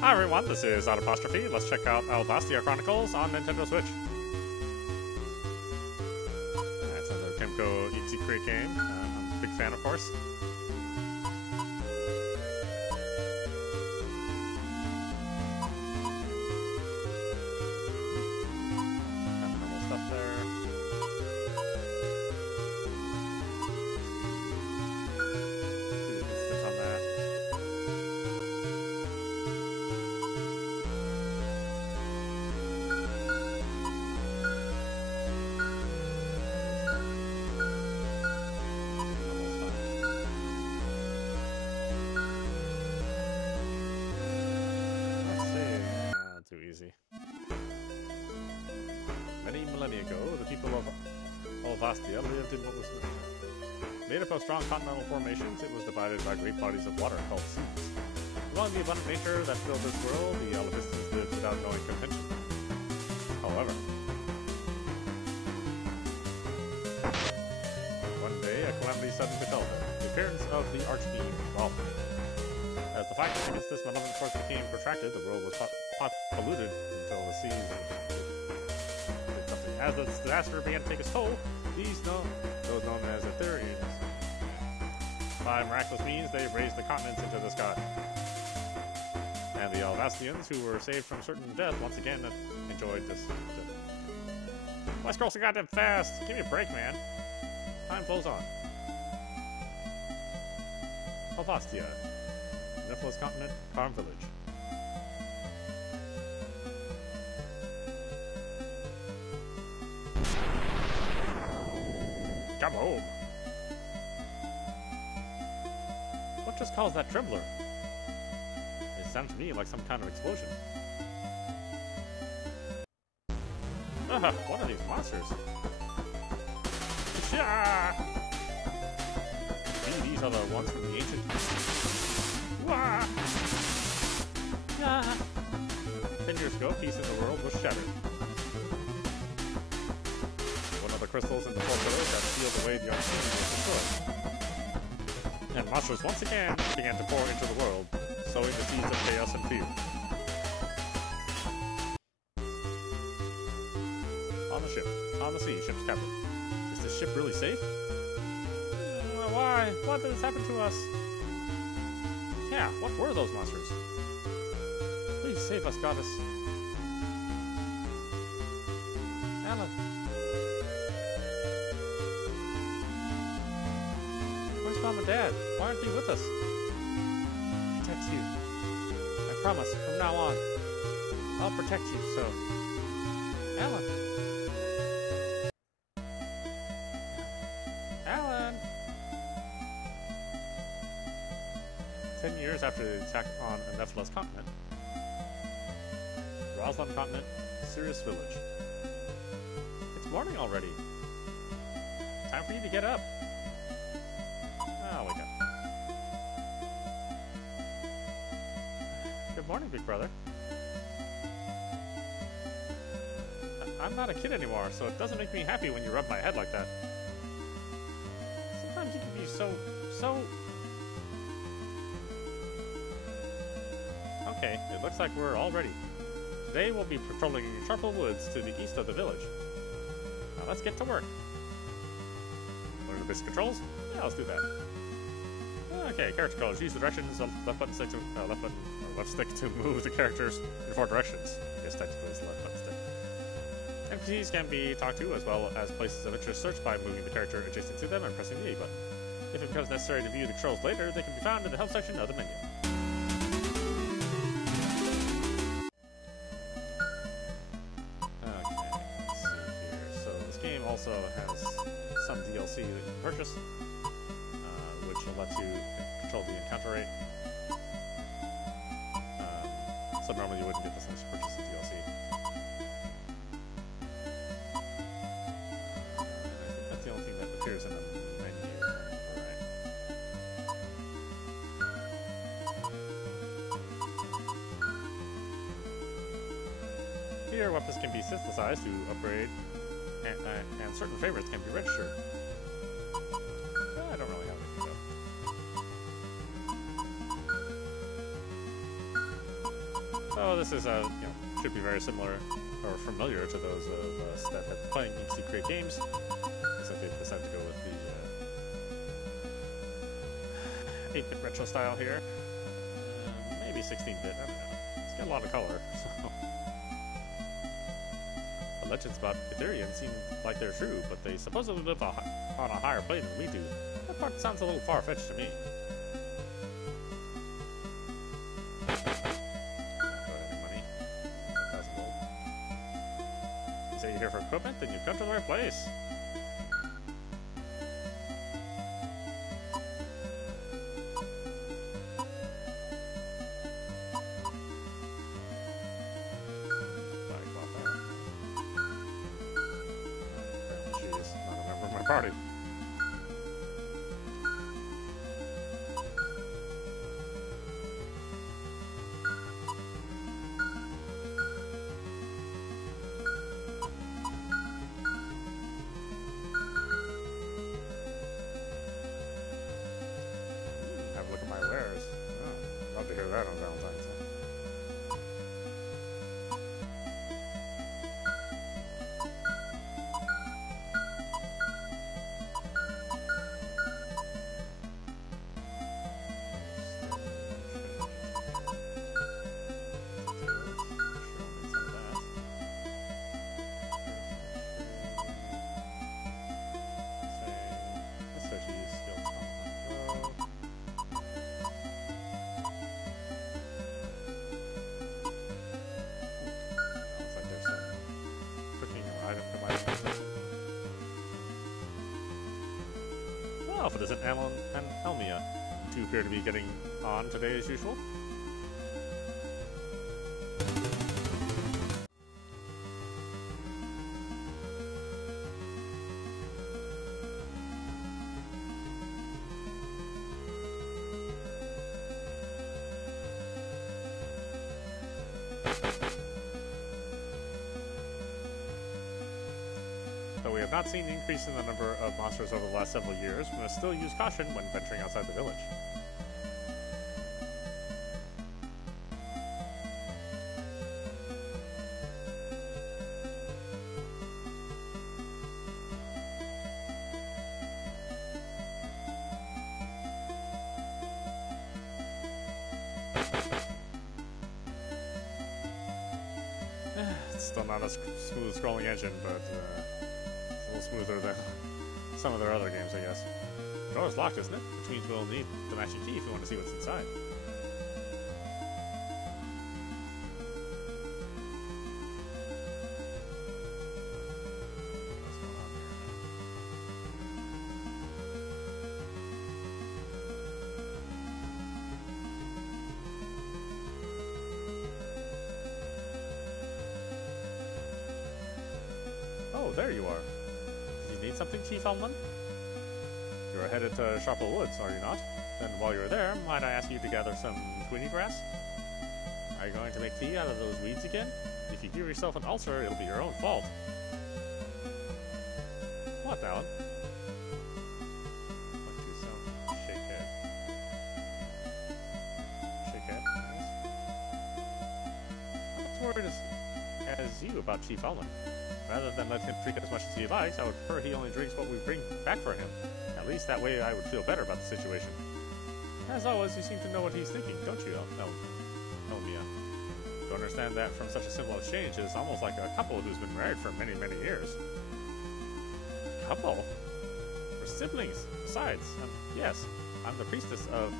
Hi everyone, this is Autopostrophe. Let's check out Alvastia Chronicles on Nintendo Switch. It's another Kemco Easy Creek game. I'm a big fan, of course. Got normal stuff there. See the distance on that. Too easy. Many millennia ago, the people of Alvastia lived in what was made up of strong continental formations. It was divided by great bodies of water called seas. Among the abundant nature that filled this world, the Alvastans lived without knowing contention. However, one day a calamity suddenly befell them. The appearance of the Archfiend involved them. As the fight against this malevolent force became protracted, the world was polluted until the seas did something. As the disaster began to take its toll, those known as Ethereans, by miraculous means, they raised the continents into the sky. And the Alvastians, who were saved from certain death, once again enjoyed this. Why scroll so goddamn fast? Give me a break, man. Time flows on. Alvastia. Nephilis continent, Farm Village. Come home. What just caused that trembler? It sounded to me like some kind of explosion. What are these monsters? Yeah! Maybe these are the ones from the ancient. Wah! Yeah. 10 years ago, peace in the world was shattered. One of the crystals in the portfolio that sealed away the Archfiend was destroyed. And monsters once again began to pour into the world, sowing the seeds of chaos and fear. On the ship. On the sea, ship's captain. Is this ship really safe? Why? Why did this happen to us? Yeah, what were those monsters? Please save us, goddess. Alan. Where's Mom and Dad? Why aren't they with us? Protect you. I promise, from now on, I'll protect you, so... Alan. Alan! 10 years after the attack on a Nephilis continent, Roslan continent, Sirius village. It's morning already. Time for you to get up. Oh, wake up. Good morning, big brother. I'm not a kid anymore, so it doesn't make me happy when you rub my head like that. Sometimes you can be so... Okay, it looks like we're all ready. Today we'll be patrolling Sharple Woods to the east of the village. Now let's get to work. Learn the basic controls? Yeah, let's do that. Okay, character controls. Use the directions. Left stick to move the characters in 4 directions. I guess technically it's the left button stick. NPCs can be talked to as well as places of interest searched by moving the character adjacent to them and pressing the A button. If it becomes necessary to view the controls later, they can be found in the help section of the menu. Also has some DLC that you can purchase, which will let you control the encounter rate. So normally you wouldn't get this unless you purchase the DLC. I think that's the only thing that appears in the menu. Right. Here, weapons can be synthesized to upgrade. And certain favorites can be registered. I don't really have anything though. So this is should be very similar or familiar to those of us that have been playing Deep Sea Create games, except they've decided to go with the 8-bit retro style here. Maybe 16-bit, I don't know. It's got a lot of color, so. The legends about Etherians seem like they're true, but they supposedly live on a higher plane than we do. That part sounds a little far-fetched to me. You're here for equipment, then you've come to the right place. Jeez, not a member of my party. That on Valentine's Day. Alpha isn't Alan and Elmia. You two appear to be getting on today as usual. Though we have not seen an increase in the number of monsters over the last several years, we must still use caution when venturing outside the village. It's still not a smooth scrolling engine, but a little smoother than some of their other games, I guess. The door is locked, isn't it? Which means we'll need the matching key if we want to see what's inside. What's going on here? Oh, there you are. You need something, Chief Elman? You're headed to Sharple Woods, are you not? Then while you're there, might I ask you to gather some Queenie grass? Are you going to make tea out of those weeds again? If you give yourself an ulcer, it'll be your own fault. What, Alan? Look to some shake head. Shake head, yes. I'm as worried as you about Chief Elman. Rather than let him drink as much as he likes, I would prefer he only drinks what we bring back for him. At least that way I would feel better about the situation. As always, you seem to know what he's thinking, don't you, Elmia? To understand that from such a simple exchange is almost like a couple who's been married for many, many years. Couple? We're siblings. Besides, yes, I'm the priestess of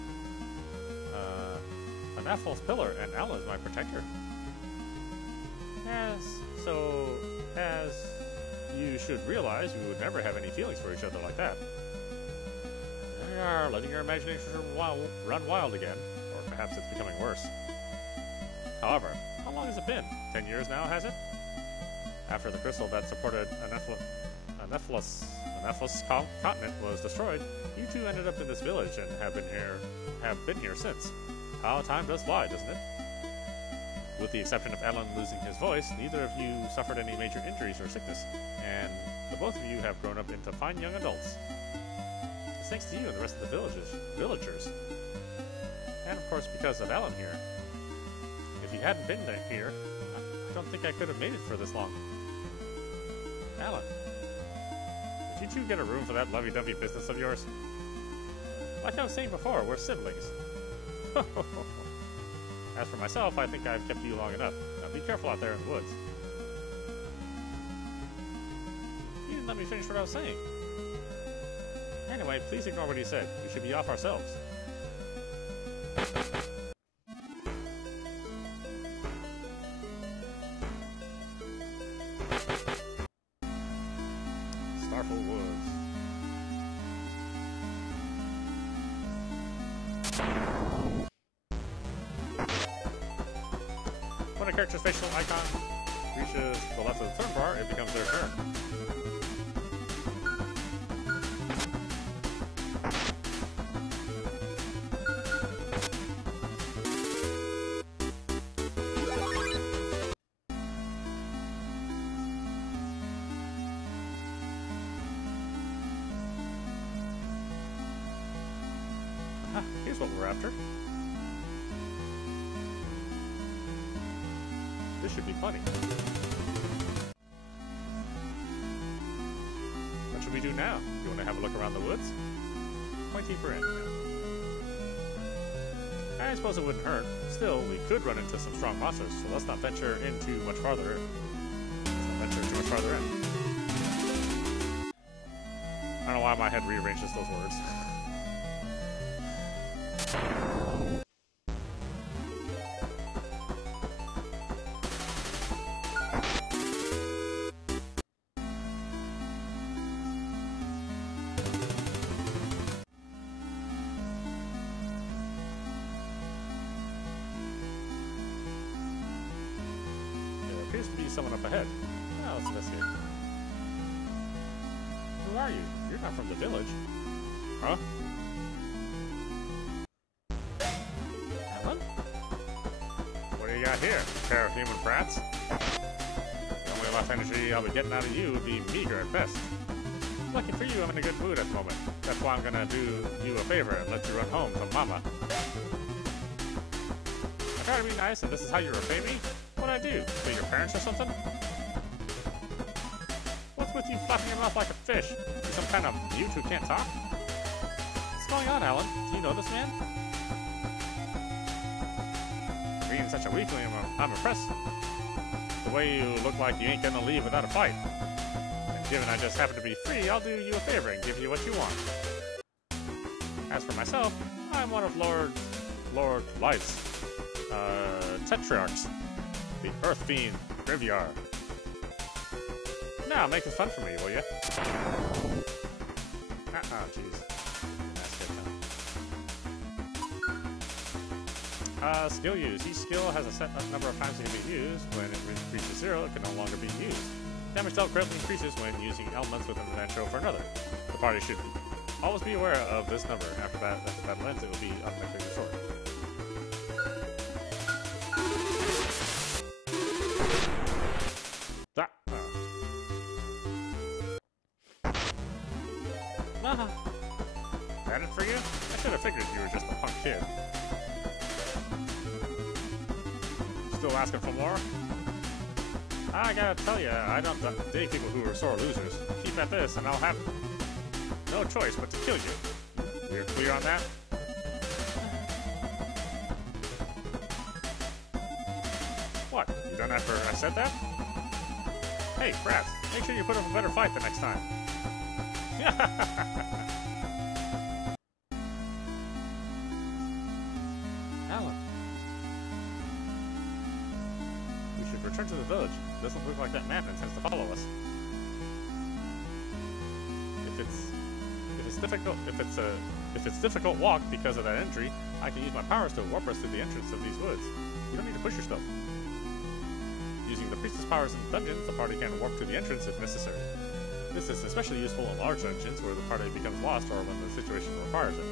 Anaphel's pillar, and Ella is my protector. As you should realize, we would never have any feelings for each other like that. There you are, letting your imagination run wild again. Or perhaps it's becoming worse. However, how long has it been? 10 years now, has it? After the crystal that supported Anaphelus continent was destroyed, you two ended up in this village and have been here since. How time does fly, doesn't it? With the exception of Alan losing his voice, neither of you suffered any major injuries or sickness, and the both of you have grown up into fine young adults. It's thanks to you and the rest of the villagers. And of course because of Alan here. If If you hadn't been here, I don't think I could have made it for this long. Alan, did you two get a room for that lovey-dovey business of yours? Like I was saying before, we're siblings. As for myself, I think I've kept you long enough. Now be careful out there in the woods. You didn't let me finish what I was saying. Anyway, please ignore what he said. We should be off ourselves. Starful Woods. When a character's facial icon reaches the left of the turn bar, it becomes their turn. Here's what we're after. This should be plenty. What should we do now? You want to have a look around the woods? Point deeper in. I suppose it wouldn't hurt. Still, we could run into some strong monsters, so let's not venture in too much farther in. I don't know why my head rearranges those words. There appears to be someone up ahead. Now let's investigate. Who are you? You're not from the village. Huh? Alan? What do you got here? A pair of human brats? The only life energy I'll be getting out of you would be meager at best. Lucky for you, I'm in a good mood at the moment. That's why I'm gonna do you a favor and let you run home to Mama. I try to be nice, and this is how you repay me? What'd I do? Kill your parents or something? What's with you flapping your mouth like a fish? You some kind of mute who can't talk? What's going on, Alan? Do you know this man? Being such a weakling, I'm impressed. The way you look like you ain't gonna leave without a fight. And given I just happen to be free, I'll do you a favor and give you what you want. As for myself, I'm one of Lord Light's Tetrarchs, the Earth Fiend Grivyar. Now, make this fun for me, will ya? Jeez. Skill use. Each skill has a set number of times it can be used. When it reaches 0, it can no longer be used. Damage dealt greatly increases when using elements within the event show for another. The party should always be aware of this number. After battle ends, it will be automatically restored. That it for you? I should have figured you were just a punk kid. Still asking for more? I gotta tell you, I don't dig people who are sore losers. Keep at this, and I'll have no choice but to kill you. You're clear on that? What? You done after I said that? Hey, brats, make sure you put up a better fight the next time. Alan. We should return to the village. It doesn't look like that man intends to follow us. If it's difficult walk because of that injury, I can use my powers to warp us to the entrance of these woods. You don't need to push yourself. Using the priestess powers in dungeons, the party can warp to the entrance if necessary. This is especially useful in large dungeons where the party becomes lost or when the situation requires it.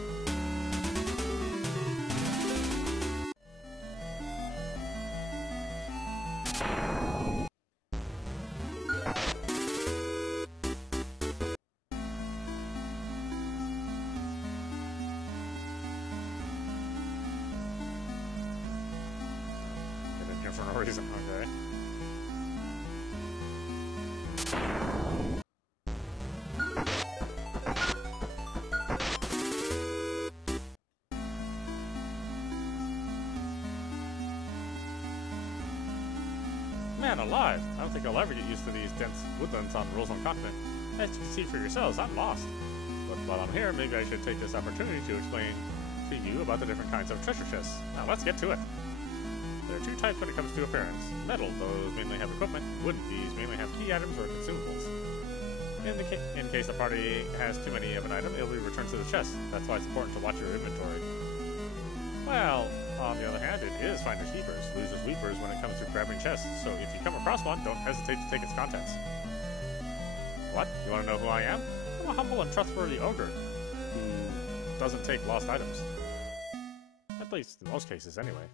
for no reason. Okay. Man alive! I don't think I'll ever get used to these dense woodlands on Roseland Continent. As you can see for yourselves, I'm lost. But while I'm here, maybe I should take this opportunity to explain to you about the different kinds of treasure chests. Now let's get to it. There are two types when it comes to appearance. Metal, those mainly have equipment. Wooden, these mainly have key items or consumables. In case the party has too many of an item, it'll be returned to the chest. That's why it's important to watch your inventory. Well, on the other hand, it is finders keepers, losers weepers when it comes to grabbing chests, so if you come across one, don't hesitate to take its contents. What? You want to know who I am? I'm a humble and trustworthy ogre, who doesn't take lost items. At least in most cases, anyway.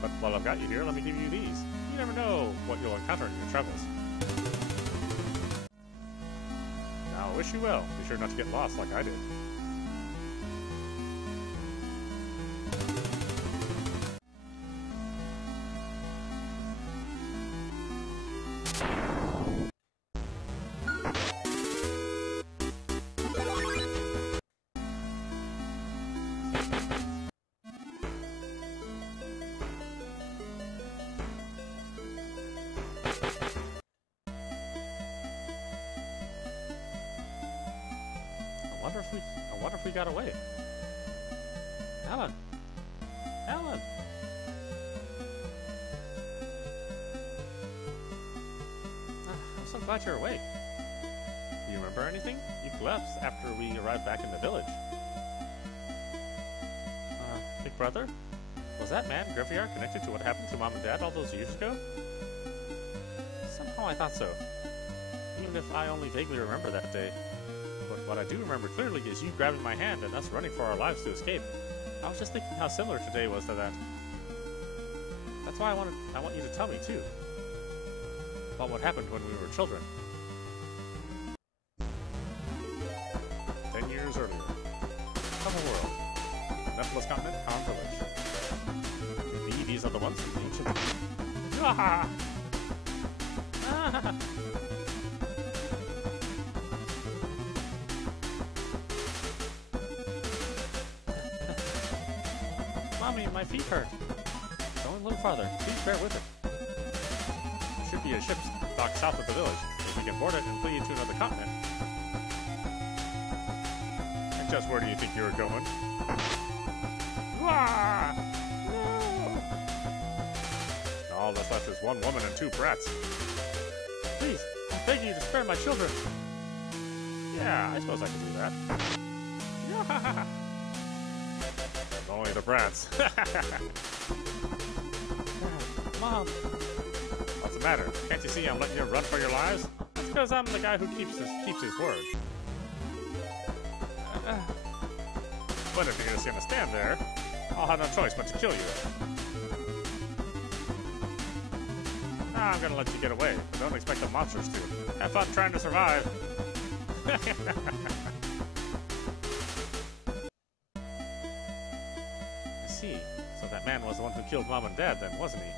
But while I've got you here, let me give you these. You never know what you'll encounter in your travels. Now, I wish you well. Be sure not to get lost like I did. I wonder if we got away. Alan! Alan! I'm so glad you're awake. Do you remember anything? You collapsed after we arrived back in the village. Big brother? Was that man, Griviar, connected to what happened to Mom and Dad all those years ago? Somehow I thought so. Even if I only vaguely remember that day. But what I do remember clearly is you grabbing my hand and us running for our lives to escape. I was just thinking how similar today was to that. That's why I want you to tell me, too. About what happened when we were children. 10 years earlier. Common world. Nephilis continent, Calm village. These are the ones from the ancient... Ah! Ah! Mommy, my feet hurt. Going a little farther. Please bear with it. There should be a ship docked south of the village. If we can board it and flee to another continent. And just where do you think you're going? Ah! No! All that's left is one woman and two brats. Please, I beg you to spare my children. Yeah, I suppose I can do that. Yeah. Only the brats. Mom! What's the matter? Can't you see I'm letting you run for your lives? That's because I'm the guy who keeps his word. But if you're just gonna stand there, I'll have no choice but to kill you. I'm gonna let you get away, but don't expect the monsters to. Have fun trying to survive. So that man was the one who killed Mom and Dad then, wasn't he?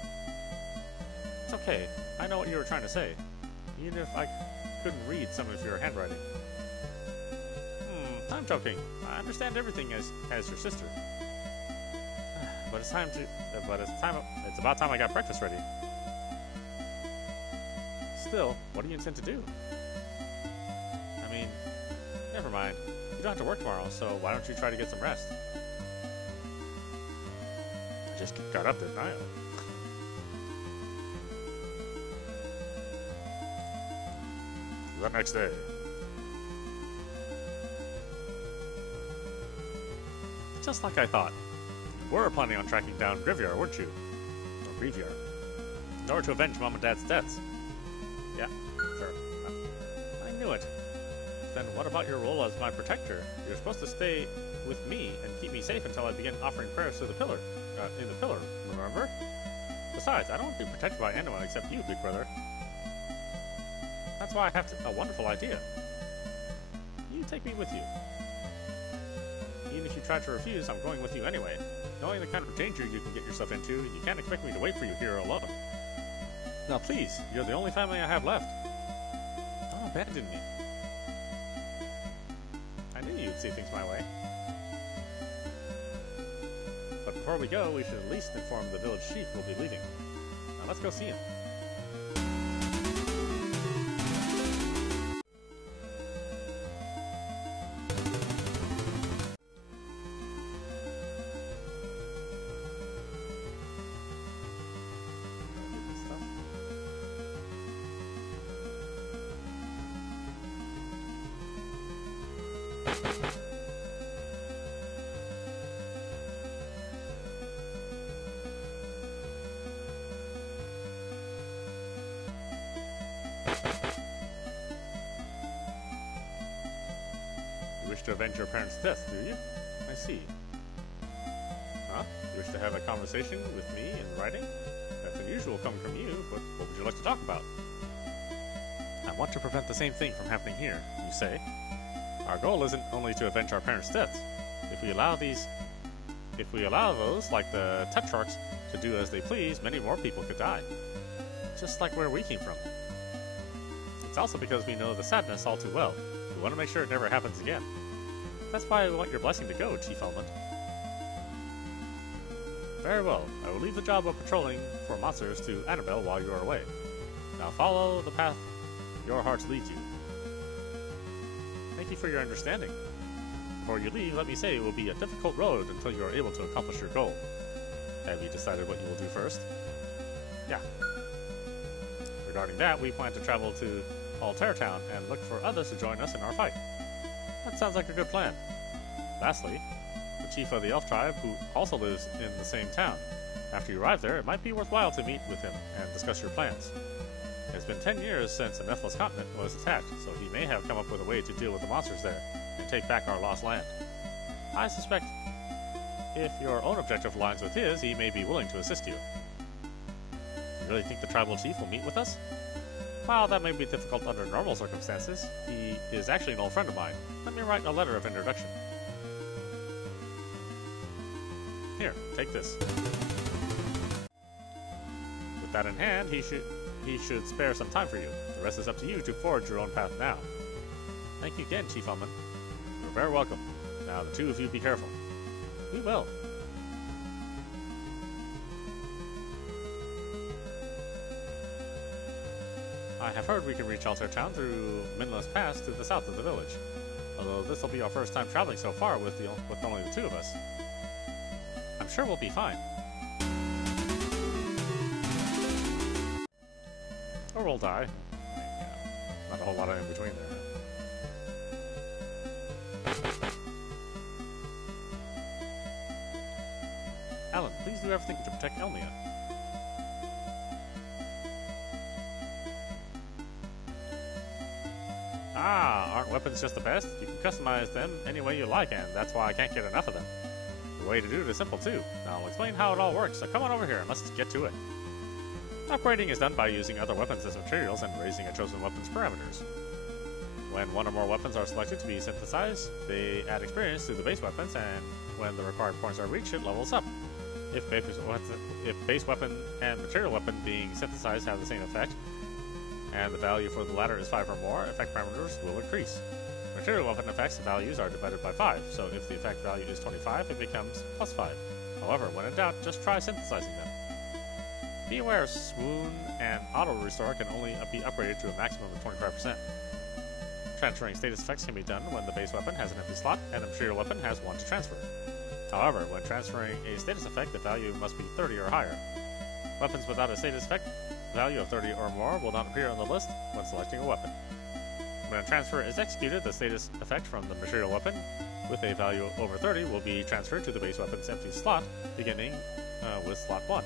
It's okay. I know what you were trying to say. Even if I couldn't read some of your handwriting. I'm joking. I understand everything as your sister. But it's about time I got breakfast ready. Still, what do you intend to do? I mean, never mind. You don't have to work tomorrow, so why don't you try to get some rest? I just got up, didn't I? The next day. Just like I thought. You were planning on tracking down Griviar, weren't you? Or Griviar. In order to avenge Mom and Dad's deaths. Yeah, sure. I knew it. Then what about your role as my protector? You're supposed to stay with me and keep me safe until I begin offering prayers to the pillar. In the pillar, remember? Besides, I don't want to be protected by anyone except you, big brother. That's why I have a wonderful idea. You take me with you. Even if you try to refuse, I'm going with you anyway. Knowing the kind of danger you can get yourself into, you can't expect me to wait for you here alone. Now please, you're the only family I have left. Don't abandon me. I knew you'd see things my way. But before we go, we should at least inform the village chief we'll be leaving. Now let's go see him. You wish to avenge your parents' death, do you? I see. Huh? You wish to have a conversation with me in writing? That's unusual coming from you, but what would you like to talk about? I want to prevent the same thing from happening here, you say. Our goal isn't only to avenge our parents' deaths. If we allow those, like the Tetrarchs, to do as they please, many more people could die. Just like where we came from. It's also because we know the sadness all too well. We want to make sure it never happens again. That's why we want your blessing to go, Chief Elmond. Very well. I will leave the job of patrolling for monsters to Annabelle while you are away. Now follow the path your hearts lead you. Thank you for your understanding. Before you leave, let me say it will be a difficult road until you are able to accomplish your goal. Have you decided what you will do first? Yeah. Regarding that, we plan to travel to Altair Town and look for others to join us in our fight. That sounds like a good plan. Lastly, the chief of the elf tribe, who also lives in the same town. After you arrive there, it might be worthwhile to meet with him and discuss your plans. It's been 10 years since the Nethless continent was attacked, so he may have come up with a way to deal with the monsters there and take back our lost land. I suspect if your own objective aligns with his, he may be willing to assist you. You really think the tribal chief will meet with us? While that may be difficult under normal circumstances, he is actually an old friend of mine. Let me write a letter of introduction. Here, take this. With that in hand, he should spare some time for you. The rest is up to you to forge your own path now. Thank you again, Chief Elmond. You're very welcome. Now the two of you be careful. We will. I have heard we can reach Altair Town through Minless Pass to the south of the village. Although this will be our first time traveling so far with only the two of us. I'm sure we'll be fine. Or we'll die. Not a whole lot of in between there. Alan, please do everything to protect Elmia. Ah, aren't weapons just the best? You can customize them any way you like, and that's why I can't get enough of them. The way to do it is simple too. Now I'll explain how it all works, so come on over here and let's get to it. Upgrading is done by using other weapons as materials and raising a chosen weapon's parameters. When one or more weapons are selected to be synthesized, they add experience to the base weapons, and when the required points are reached, it levels up. If base weapon and material weapon being synthesized have the same effect, and the value for the latter is 5 or more, effect parameters will increase. Material weapon effects values are divided by 5, so if the effect value is 25, it becomes plus 5. However, when in doubt, just try synthesizing them. Be aware, Swoon and Auto Restore can only be upgraded to a maximum of 25%. Transferring status effects can be done when the base weapon has an empty slot and the material weapon has one to transfer. However, when transferring a status effect, the value must be 30 or higher. Weapons without a status effect value of 30 or more will not appear on the list when selecting a weapon. When a transfer is executed, the status effect from the material weapon with a value over 30 will be transferred to the base weapon's empty slot, beginning with slot 1.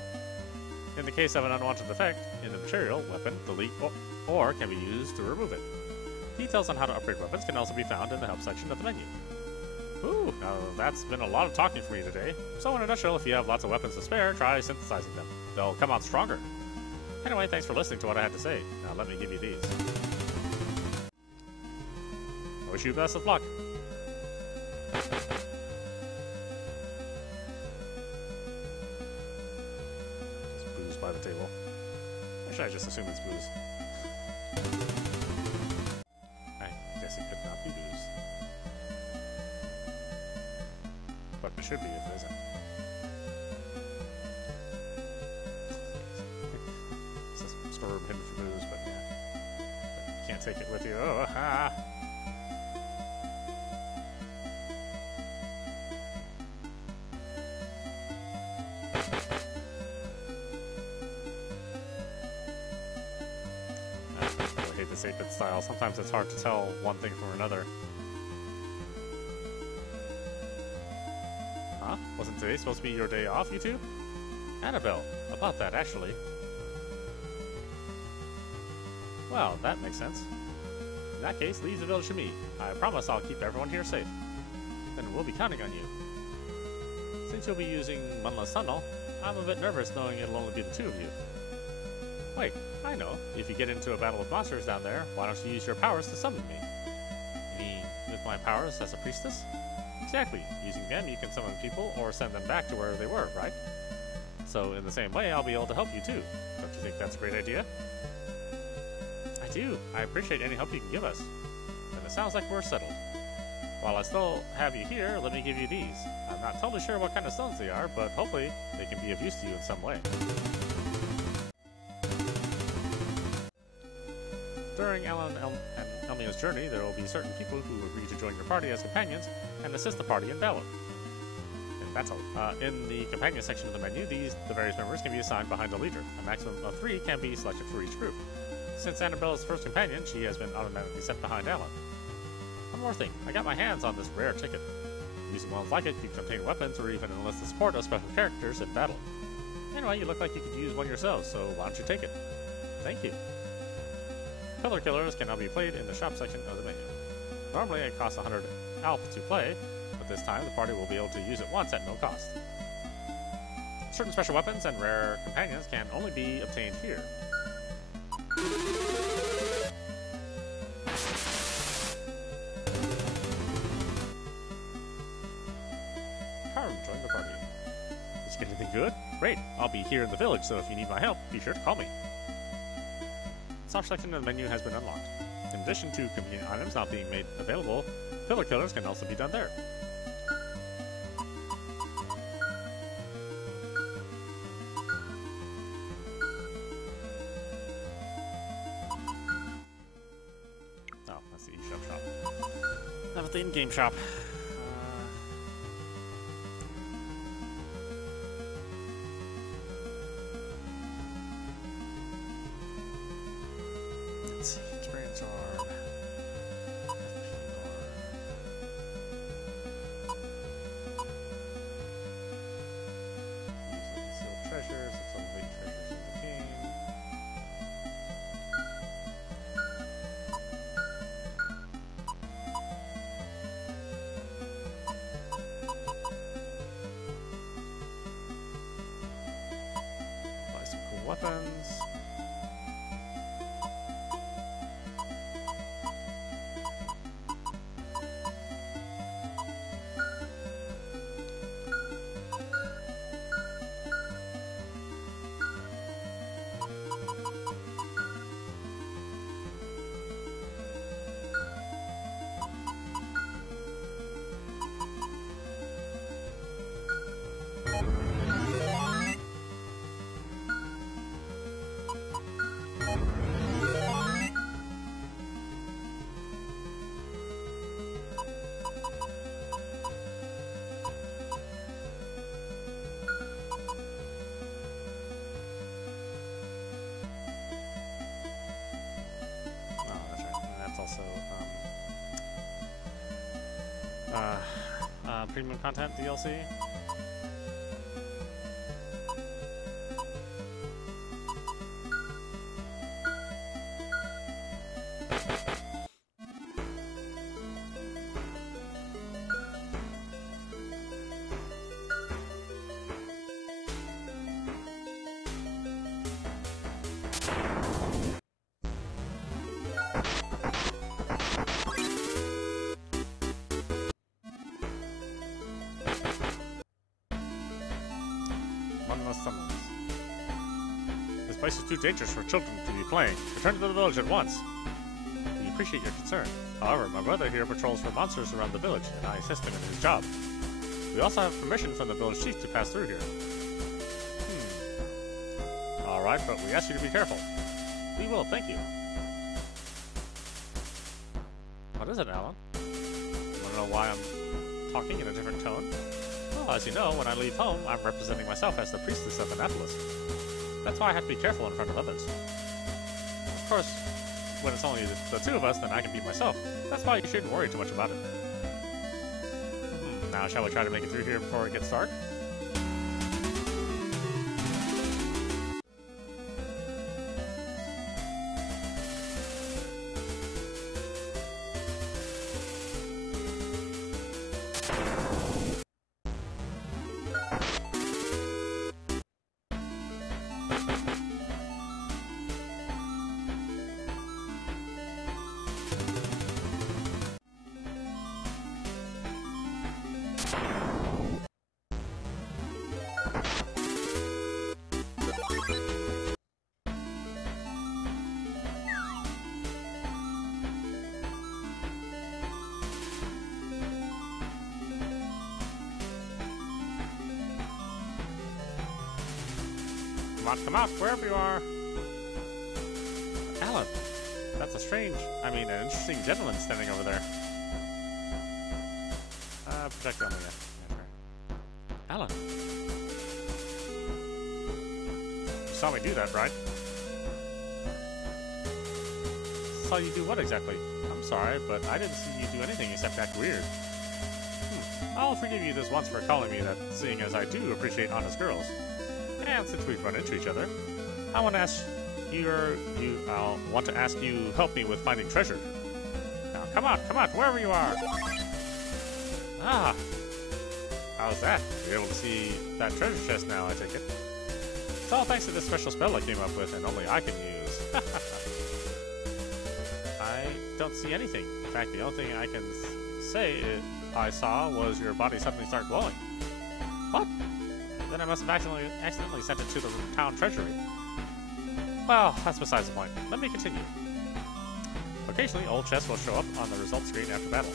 In the case of an unwanted effect in the material weapon, delete or can be used to remove it. Details on how to upgrade weapons can also be found in the help section of the menu. Ooh, now that's been a lot of talking for me today. So in a nutshell, if you have lots of weapons to spare, try synthesizing them. They'll come out stronger. Anyway, thanks for listening to what I had to say. Now let me give you these. I wish you best of luck. by the table. Actually, I just assume it's booze. I guess it could not be booze. But it should be if it isn't. It's a storeroom hidden for booze, but yeah. But you can't take it with you. Oh, ha! This 8-bit style. Sometimes it's hard to tell one thing from another. Huh? Wasn't today supposed to be your day off, you two? Annabelle, about that, actually. Well, that makes sense. In that case, leave the village to me. I promise I'll keep everyone here safe. Then we'll be counting on you. Since you'll be using Munla's tunnel, I'm a bit nervous knowing it'll only be the two of you. Wait, I know. If you get into a battle with monsters down there, why don't you use your powers to summon me? You mean, with my powers as a priestess? Exactly. Using them, you can summon people or send them back to where they were, right? So, in the same way, I'll be able to help you too. Don't you think that's a great idea? I do. I appreciate any help you can give us. And it sounds like we're settled. While I still have you here, let me give you these. I'm not totally sure what kind of stones they are, but hopefully they can be of use to you in some way. During Alan and Elmia's journey, there will be certain people who agree to join your party as companions and assist the party in battle. In the companion section of the menu, the various members can be assigned behind a leader. A maximum of 3 can be selected for each group. Since Annabelle's first companion, she has been automatically set behind Alan. One more thing, I got my hands on this rare ticket. Using ones like it, you can obtain weapons or even enlist the support of special characters in battle. Anyway, you look like you could use one yourselves, so why don't you take it? Thank you. Pillar Killers can now be played in the shop section of the menu. Normally it costs 100 ALP to play, but this time the party will be able to use it once at no cost. Certain special weapons and rare companions can only be obtained here. Karum joined the party. Did you get anything good? Great, I'll be here in the village, so if you need my help, be sure to call me. Shop section of the menu has been unlocked. In addition to convenient items not being made available, Pillar Killers can also be done there. Oh, that's the eShop shop. How about the in-game shop? Let's see, experience orb. Sealed treasures, it's all late treasures of the king. Buy some cool weapons. Premium content DLC. Summons. place is too dangerous for children to be playing. Return to the village at once. We appreciate your concern. However, my brother here patrols for monsters around the village, and I assist him in his job. We also have permission from the village chief to pass through here. Alright, but we ask you to be careful. We will, thank you. What is it, Alan? You wanna know why I'm talking in a different tone? Well, as you know, when I leave home, I'm representing myself as the priestess of Annapolis. That's why I have to be careful in front of others. Of course, when it's only the two of us, then I can be myself. That's why you shouldn't worry too much about it. Now, shall we try to make it through here before it gets dark? Come out, wherever you are. Alan, that's an interesting gentleman standing over there. Protect only, yeah. Alan. You saw me do that, right? Saw you do what exactly? I'm sorry, but I didn't see you do anything except act weird. I'll forgive you this once for calling me that, seeing as I do appreciate honest girls. And since we've run into each other, I want to ask you help me with finding treasure. Now, come out, wherever you are. Ah, how's that? You're able to see that treasure chest now, I take it. It's all thanks to this special spell I came up with, and only I can use. I don't see anything. In fact, the only thing I can say I saw was your body suddenly start glowing. What? Then I must have accidentally sent it to the town treasury. Well, that's besides the point. Let me continue. Occasionally, old chests will show up on the results screen after battle.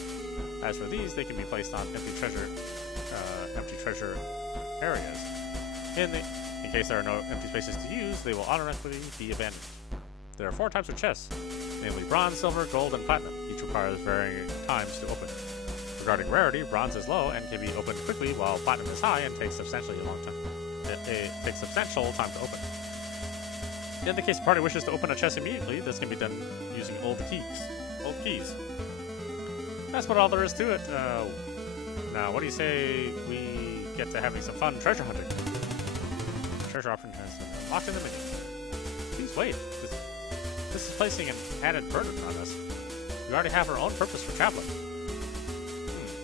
As for these, they can be placed on empty treasure areas. In case there are no empty spaces to use, they will automatically be abandoned. There are 4 types of chests, namely bronze, silver, gold, and platinum. Each requires varying times to open. Regarding rarity, bronze is low and can be opened quickly, while platinum is high and takes substantially a long time. It takes substantial time to open. In the case the party wishes to open a chest immediately, this can be done using old keys. That's what all there is to it. Now, what do you say we get to having some fun treasure hunting? Treasure option has been unlocked in the menu. Please wait. This is placing an added burden on us. We already have our own purpose for traveling.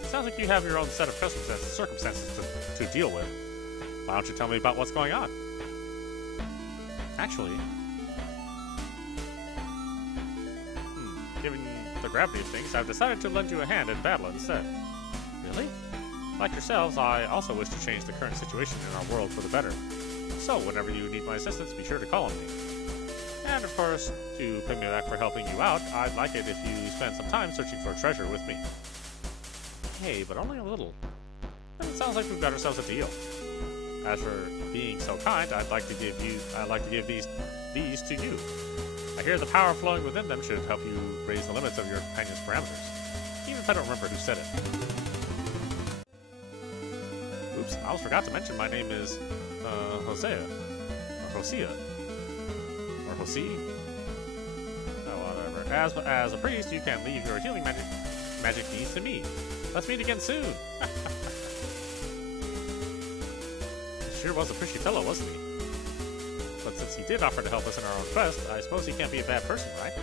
Sounds like you have your own set of circumstances to deal with. Why don't you tell me about what's going on? Actually, given the gravity of things, I've decided to lend you a hand in battle instead. Really? Like yourselves, I also wish to change the current situation in our world for the better. So, whenever you need my assistance, be sure to call on me. And of course, to pay me back for helping you out, I'd like it if you spend some time searching for treasure with me. Hey, but only a little. And it sounds like we've got ourselves a deal. As for being so kind, I'd like to give these to you. I hear the power flowing within them should help you raise the limits of your companion's parameters. Even if I don't remember who said it. Oops, I almost forgot to mention my name is Hosea. Or Hosea. Or Hosea? Oh, whatever. As a priest, you can leave your healing magic needs to me. Let's meet again soon! Sure was a pushy fellow, wasn't he? But since he did offer to help us in our own quest, I suppose he can't be a bad person, right?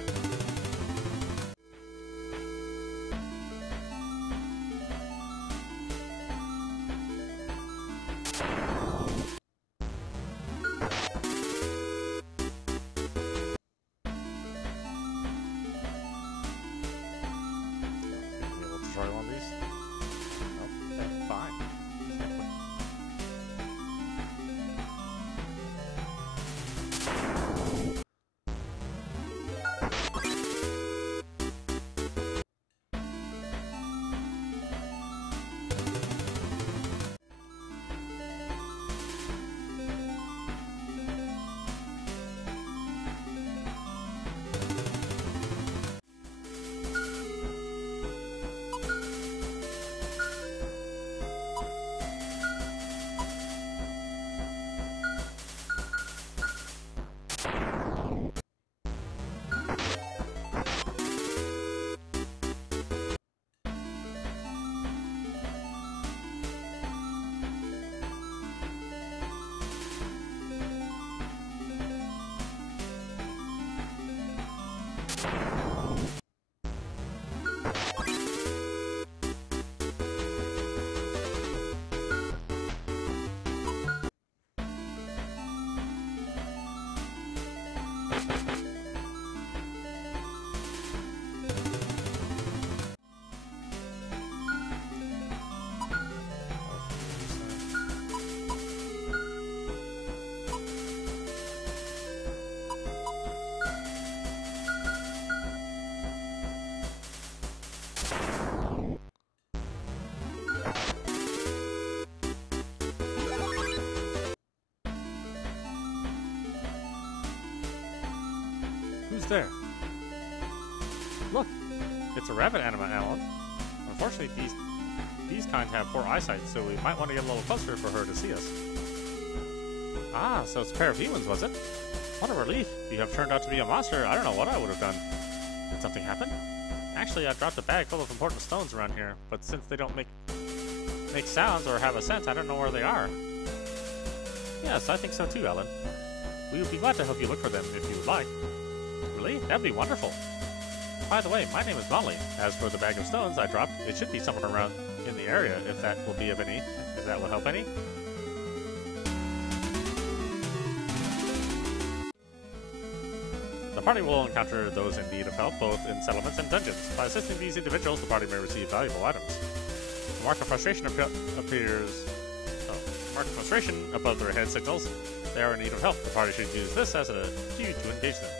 Who's there? Look, it's a rabbit anima, Alan. Unfortunately, these kind have poor eyesight, so we might want to get a little closer for her to see us. Ah, so it's a pair of humans, was it? What a relief. You have turned out to be a monster. I don't know what I would have done. Did something happen? Actually, I dropped a bag full of important stones around here, but since they don't make sounds or have a scent, I don't know where they are. Yes, I think so too, Ellen. We would be glad to help you look for them if you would like. Really? That'd be wonderful. By the way, my name is Molly. As for the bag of stones I dropped, it should be somewhere around in the area, if that will be of any, if that will help any. The party will encounter those in need of help, both in settlements and dungeons. By assisting these individuals, the party may receive valuable items. The mark of frustration appears... the mark of frustration above their head signals they are in need of help. The party should use this as a cue to engage them.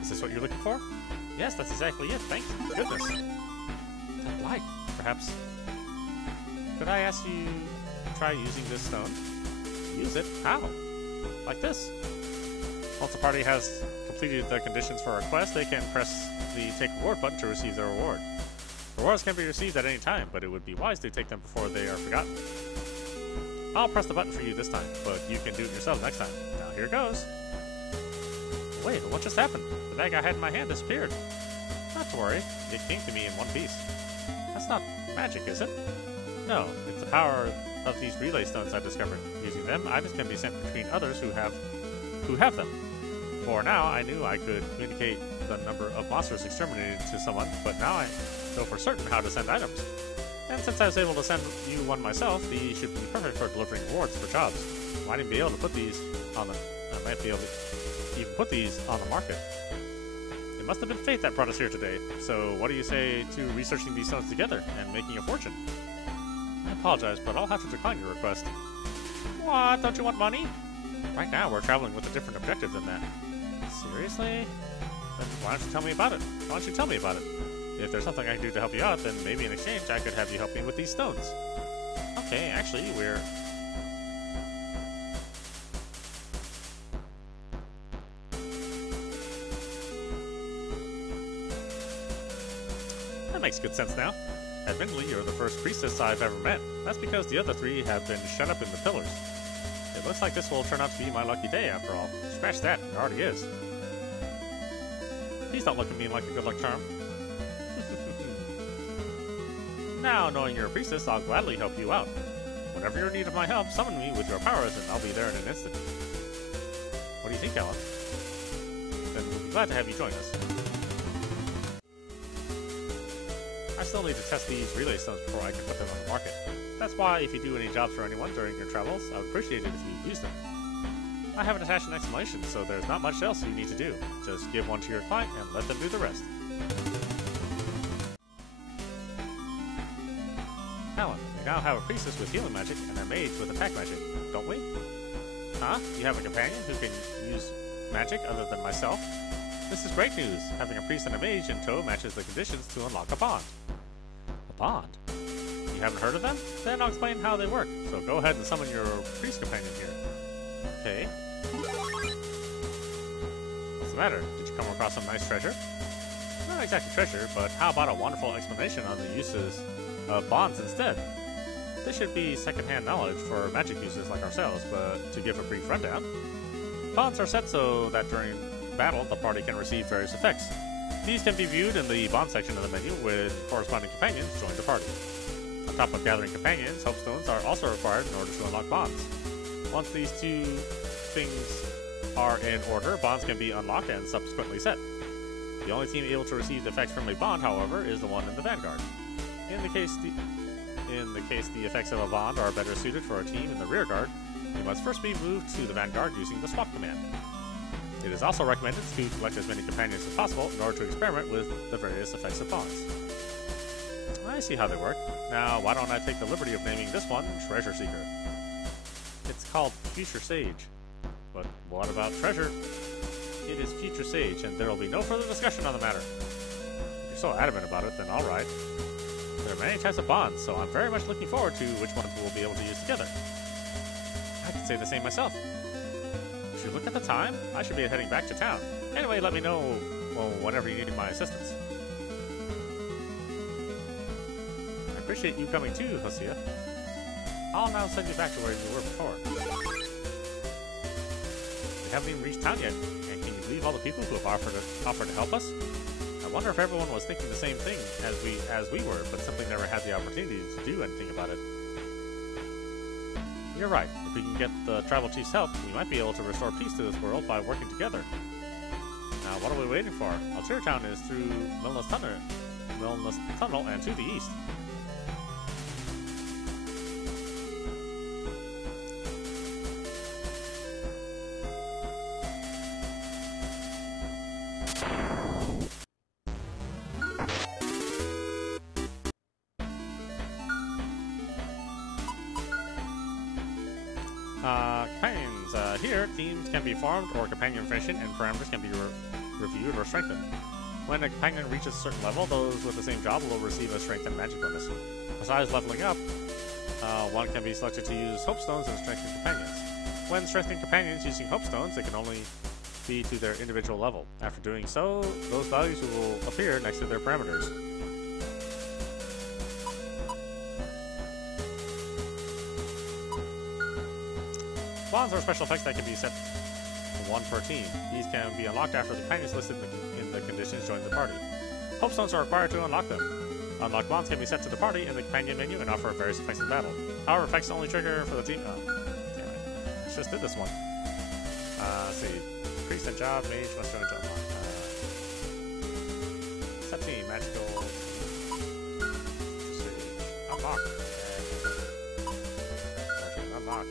Is this what you're looking for? Yes, that's exactly it. Thank goodness. That light, perhaps. Could I ask you to try using this stone? Use it? How? Like this. Once the party has completed the conditions for a quest, they can press the Take Reward button to receive their reward. Rewards can be received at any time, but it would be wise to take them before they are forgotten. I'll press the button for you this time, but you can do it yourself next time. Now here goes. Wait, what just happened? The bag I had in my hand disappeared. Not to worry, it came to me in one piece. That's not magic, is it? No, it's the power of these relay stones I've discovered. Using them, items can be sent between others who have them. For now, I knew I could communicate the number of monsters exterminated to someone, but now I know for certain how to send items. And since I was able to send you one myself, these should be perfect for delivering rewards for jobs. I might even be able to put these on the... I might be able to even put these on the market. It must have been fate that brought us here today. So what do you say to researching these stones together and making a fortune? I apologize, but I'll have to decline your request. What? Don't you want money? Right now, we're traveling with a different objective than that. Seriously? Then why don't you tell me about it? Why don't you tell me about it? If there's something I can do to help you out, then maybe in exchange I could have you help me with these stones. Okay, actually, we're... That makes good sense now. Admittedly, you're the first priestess I've ever met. That's because the other three have been shut up in the pillars. It looks like this will turn out to be my lucky day, after all. Scratch that, it already is. Please don't look at me like a good luck charm. Now, knowing you're a priestess, I'll gladly help you out. Whenever you're in need of my help, summon me with your powers and I'll be there in an instant. What do you think, Ellen? Then we'll be glad to have you join us. I still need to test these relay stones before I can put them on the market. That's why, if you do any jobs for anyone during your travels, I would appreciate it if you use them. I haven't attached an exclamation, so there's not much else you need to do. Just give one to your client and let them do the rest. Alan, we now have a priestess with healing magic and a mage with attack magic, don't we? Huh? You have a companion who can use magic other than myself? This is great news. Having a priest and a mage in tow matches the conditions to unlock a bond. A bond? You haven't heard of them? Then I'll explain how they work. So go ahead and summon your priest companion here. Okay. What's the matter? Did you come across some nice treasure? Not exactly treasure, but how about a wonderful explanation on the uses of bonds instead? This should be second-hand knowledge for magic users like ourselves, but to give a brief rundown. Bonds are set so that during battle, the party can receive various effects. These can be viewed in the bond section of the menu when corresponding companions join the party. On top of gathering companions, hope stones are also required in order to unlock bonds. Once these two things are in order, bonds can be unlocked and subsequently set. The only team able to receive the effects from a bond, however, is the one in the Vanguard. In the case the effects of a bond are better suited for a team in the rearguard, you must first be moved to the Vanguard using the swap command. It is also recommended to collect as many companions as possible in order to experiment with the various effects of bonds. I see how they work. Now, why don't I take the liberty of naming this one Treasure Seeker? It's called Future Sage. But what about treasure? It is Future Sage, and there will be no further discussion on the matter. If you're so adamant about it, then alright. There are many types of bonds, so I'm very much looking forward to which one we'll be able to use together. I could say the same myself. If you look at the time, I should be heading back to town. Anyway, let me know, well, whenever you need my assistance. I appreciate you coming too, Hosea. I'll now send you back to where you were before. We haven't even reached town yet, and can you believe all the people who have offered to help us? I wonder if everyone was thinking the same thing as we were, but simply never had the opportunity to do anything about it. You're right. If we can get the tribal chief's help, we might be able to restore peace to this world by working together. Now, what are we waiting for? Altair Town is through Milna's Tunnel and to the east. Companions. Here, teams can be formed or companion information and parameters can be reviewed or strengthened. When a companion reaches a certain level, those with the same job will receive a strength and magic bonus. Besides leveling up, one can be selected to use hope stones and strengthen companions. When strengthening companions using hope stones, they can only be to their individual level. After doing so, those values will appear next to their parameters. Bonds are special effects that can be set to one per team. These can be unlocked after the companions listed in the conditions join the party. Hope stones are required to unlock them. Unlocked bonds can be set to the party in the companion menu and offer various effects in battle. However, effects only trigger for the team. Oh, damn it. I just did this one. Let's see. Priest and job, mage must join to unlock. Set team, magical. Let's see. Unlock. Unlock.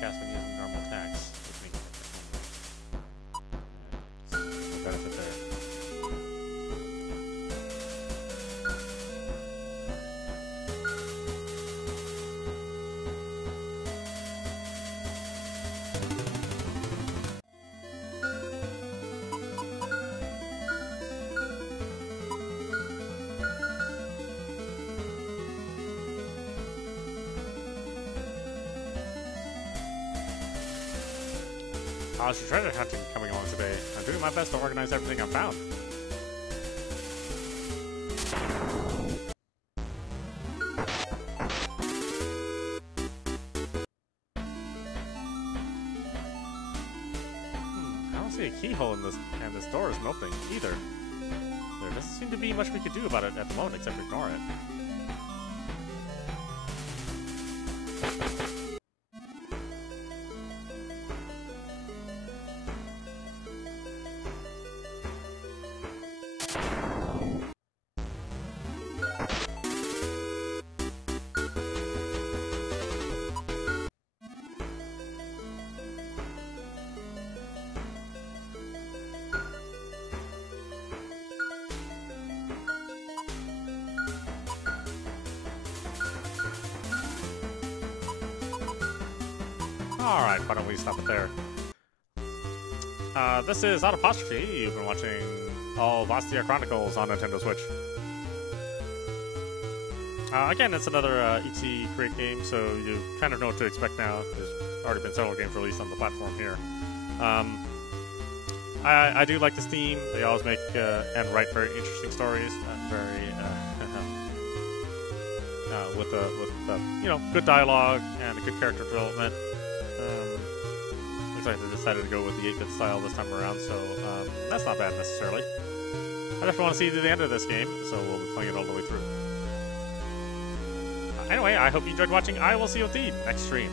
Cast when using normal attacks, which makes no benefit there. How's your treasure hunting coming along today? I'm doing my best to organize everything I've found. I don't see a keyhole in this, and this door isn't opening either. There doesn't seem to be much we could do about it at the moment except ignore it. Alright, why don't we stop it there? This is Autopostrophe. You've been watching all Vastia Chronicles on Nintendo Switch. Again, it's another easy create game, so you kind of know what to expect now. There's already been several games released on the platform here. I do like this team. They always make and write very interesting stories, very with you know, good dialogue and a good character development. Looks like they decided to go with the 8-bit style this time around, so that's not bad necessarily. I definitely want to see to the end of this game, so we'll be playing it all the way through. Anyway, I hope you enjoyed watching. I will see you at the next stream.